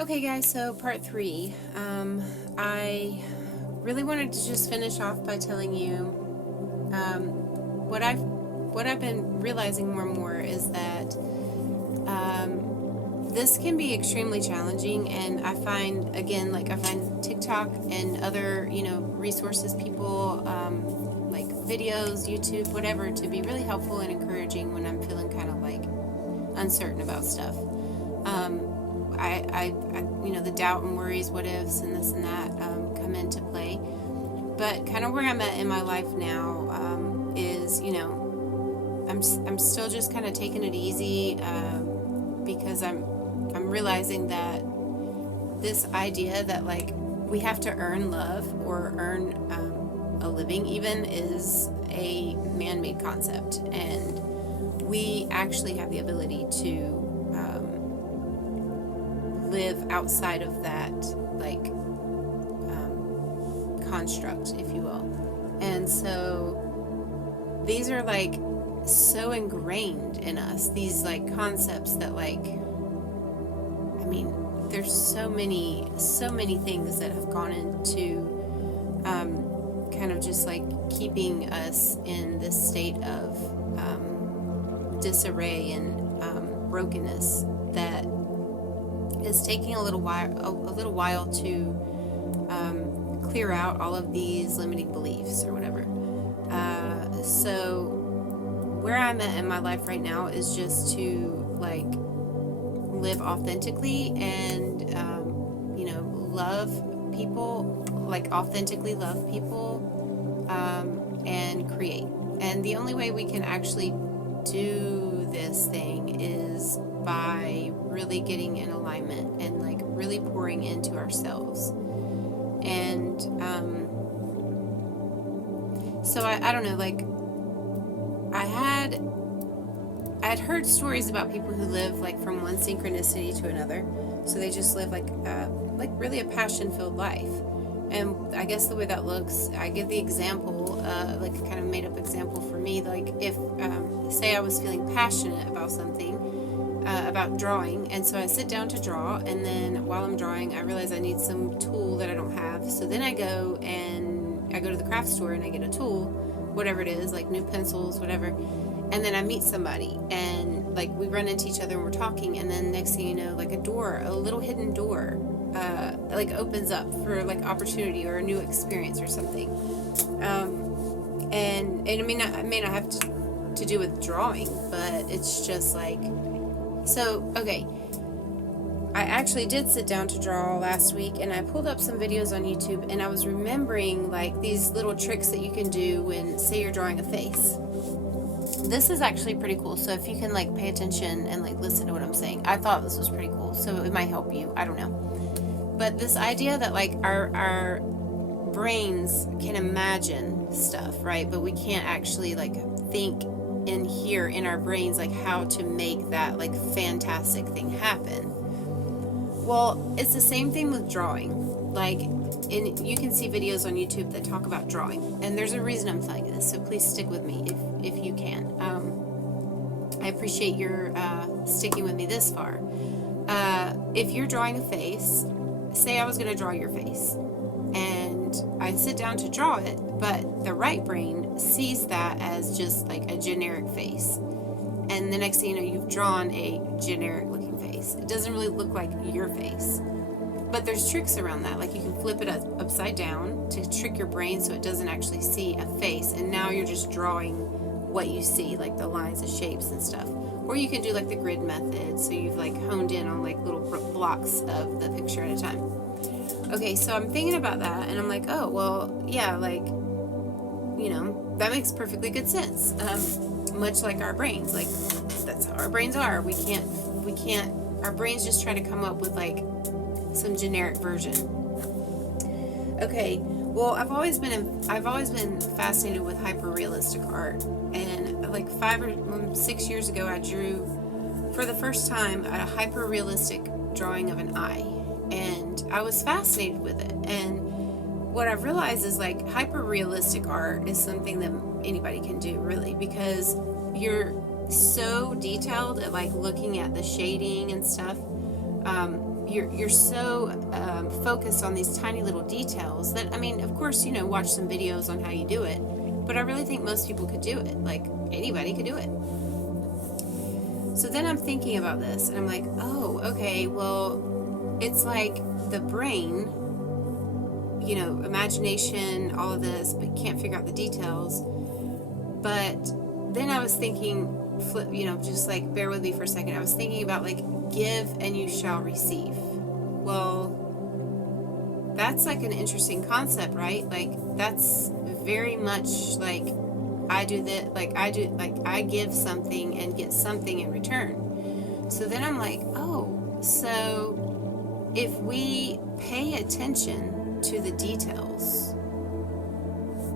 Okay, guys, so part three. I really wanted to just finish off by telling you what I've been realizing more and more is that this can be extremely challenging, and I find TikTok and other resources, people like videos, YouTube, whatever, to be really helpful and encouraging when I'm feeling kind of like uncertain about stuff. I the doubt and worries, what ifs, and this and that come into play. But kind of where I'm at in my life now is, I'm still just kind of taking it easy because I'm realizing that this idea that like we have to earn love or earn a living even is a man-made concept, and we actually have the ability to live outside of that construct, if you will. And so these are like so ingrained in us, these like concepts that there's so many things that have gone into kind of just like keeping us in this state of disarray and brokenness that is taking a little while to clear out all of these limiting beliefs or whatever. So where I'm at in my life right now is just to like live authentically and love people, like authentically love people, and create. And the only way we can actually do this thing is by really getting in alignment and like really pouring into ourselves. And so I don't know, like I had heard stories about people who live like from one synchronicity to another, so they just live like really a passion-filled life. And I guess the way that looks, I give the example, like a kind of made-up example for me. Like if, say I was feeling passionate about something, about drawing, and so I sit down to draw, and then while I'm drawing, I realize I need some tool that I don't have. So then I go to the craft store and I get a tool, whatever it is, like new pencils, whatever. And then I meet somebody, and like we run into each other and we're talking, and then next thing you know, like a little hidden door, like opens up for like opportunity or a new experience or something. And I mean, it may not have to do with drawing, but it's just like, so, okay. I actually did sit down to draw last week, and I pulled up some videos on YouTube, and I was remembering like these little tricks that you can do when, say, you're drawing a face. This is actually pretty cool, so if you can like pay attention and like listen to what I'm saying, I thought this was pretty cool, so it might help you, I don't know. But this idea that like our brains can imagine stuff, right? But we can't actually like think in here in our brains like how to make that like fantastic thing happen. Well, it's the same thing with drawing. Like, you can see videos on YouTube that talk about drawing, and there's a reason I'm telling you this, so please stick with me if you can. I appreciate your sticking with me this far. If you're drawing a face, say I was going to draw your face, and I sit down to draw it, but the right brain sees that as just like a generic face. And the next thing you know, you've drawn a generic looking face. It doesn't really look like your face. But there's tricks around that. Like you can flip it upside down to trick your brain so it doesn't actually see a face. And now you're just drawing what you see, like the lines, the shapes and stuff. Or you can do like the grid method. So you've like honed in on like little blocks of the picture at a time. Okay, so I'm thinking about that, and I'm like, oh, well, yeah, like, that makes perfectly good sense. Much like our brains, like that's how our brains are. We can't, our brains just try to come up with like some generic version. Okay, well, I've always been fascinated with hyper-realistic art, and like 5 or 6 years ago, I drew for the first time a hyper-realistic drawing of an eye, and I was fascinated with it. And what I've realized is like hyper-realistic art is something that anybody can do, really, because you're so detailed at like looking at the shading and stuff. you're so focused on these tiny little details that, I mean, of course, you know, watch some videos on how you do it, but I really think most people could do it. Like, anybody could do it. So then I'm thinking about this, and I'm like, oh, okay, well, it's like the brain, you know, imagination, all of this, but can't figure out the details. But then I was thinking, you know, just like bear with me for a second. I was thinking about like, give and you shall receive. Well, that's like an interesting concept, right? Like, that's very much like I do that, like I give something and get something in return. So then I'm like, oh, so if we pay attention to the details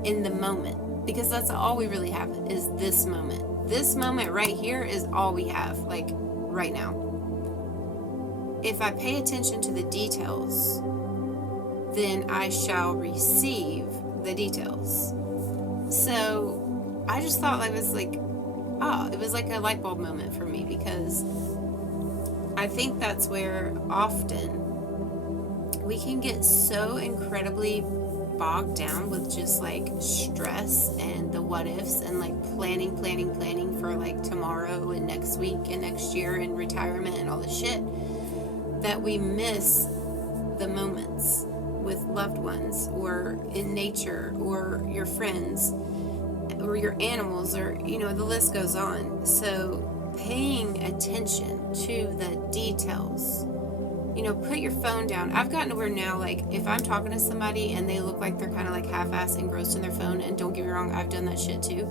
in the moment, because that's all we really have is this moment. This moment right here is all we have, like right now. If I pay attention to the details, then I shall receive the details. So I just thought it was like, oh, it was like a light bulb moment for me, because I think that's where often we can get so incredibly bogged down with just like stress and the what ifs and like planning for like tomorrow and next week and next year and retirement and all this shit, that we miss the moments with loved ones or in nature or your friends or your animals, or, you know, the list goes on. So paying attention to the details, you know, put your phone down. I've gotten to where now, like, if I'm talking to somebody and they look like they're kind of like half-assed engrossed in their phone, and don't get me wrong, I've done that shit too,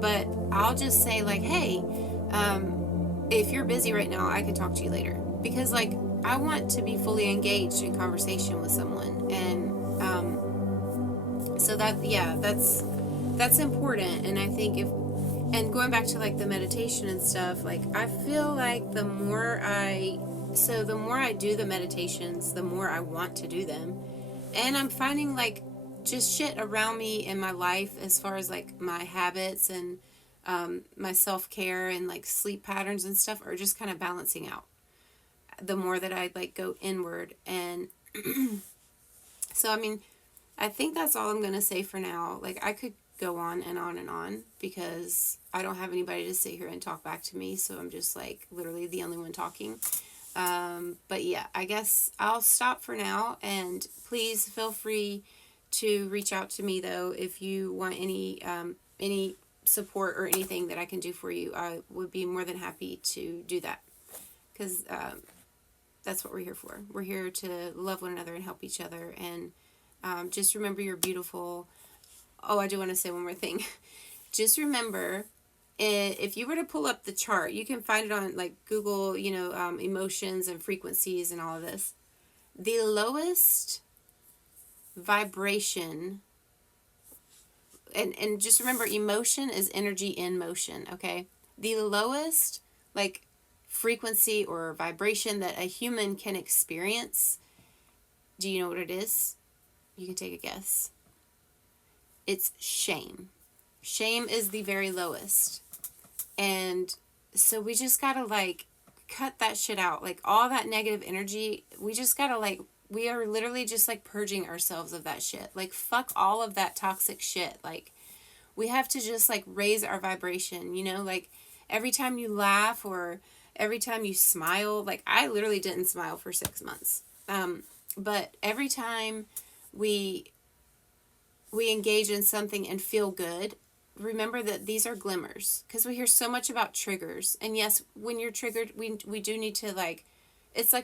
but I'll just say like, hey, if you're busy right now, I can talk to you later, because like I want to be fully engaged in conversation with someone. And so that, yeah, that's important. And I think and going back to like the meditation and stuff, like I feel like the more I do the meditations, the more I want to do them. And I'm finding like just shit around me in my life, as far as like my habits and my self-care and like sleep patterns and stuff, are just kind of balancing out the more that I like go inward. And so, I mean, I think that's all I'm going to say for now. Like, I could go on and on and on, because I don't have anybody to sit here and talk back to me. So I'm just like literally the only one talking. But yeah, I guess I'll stop for now, and please feel free to reach out to me though, if you want any support or anything that I can do for you. I would be more than happy to do that, because, that's what we're here for. We're here to love one another and help each other. And just remember, you're beautiful. Oh, I do want to say one more thing. Just remember, if you were to pull up the chart, you can find it on like Google, you know, emotions and frequencies and all of this. The lowest vibration, and just remember, emotion is energy in motion, okay? The lowest, like, frequency or vibration that a human can experience, do you know what it is? You can take a guess. It's shame. Shame is the very lowest. And so we just gotta like cut that shit out. Like, all that negative energy, we just gotta like, we are literally just like purging ourselves of that shit. Like, fuck all of that toxic shit. Like, we have to just like raise our vibration, you know? Like, every time you laugh or every time you smile, like I literally didn't smile for 6 months. But every time we engage in something and feel good, remember that these are glimmers, because we hear so much about triggers. And yes, when you're triggered, we do need to like, it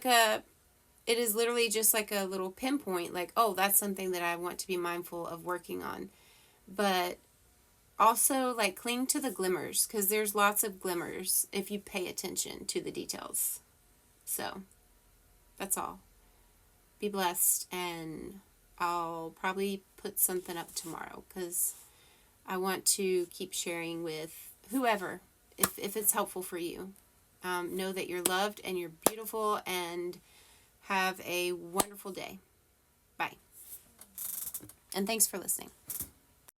is literally just like a little pinpoint, like, oh, that's something that I want to be mindful of working on. But also, like, cling to the glimmers, because there's lots of glimmers if you pay attention to the details. So, that's all. Be blessed, and I'll probably put something up tomorrow, because I want to keep sharing with whoever, if it's helpful for you. Know that you're loved and you're beautiful, and have a wonderful day. Bye. And thanks for listening.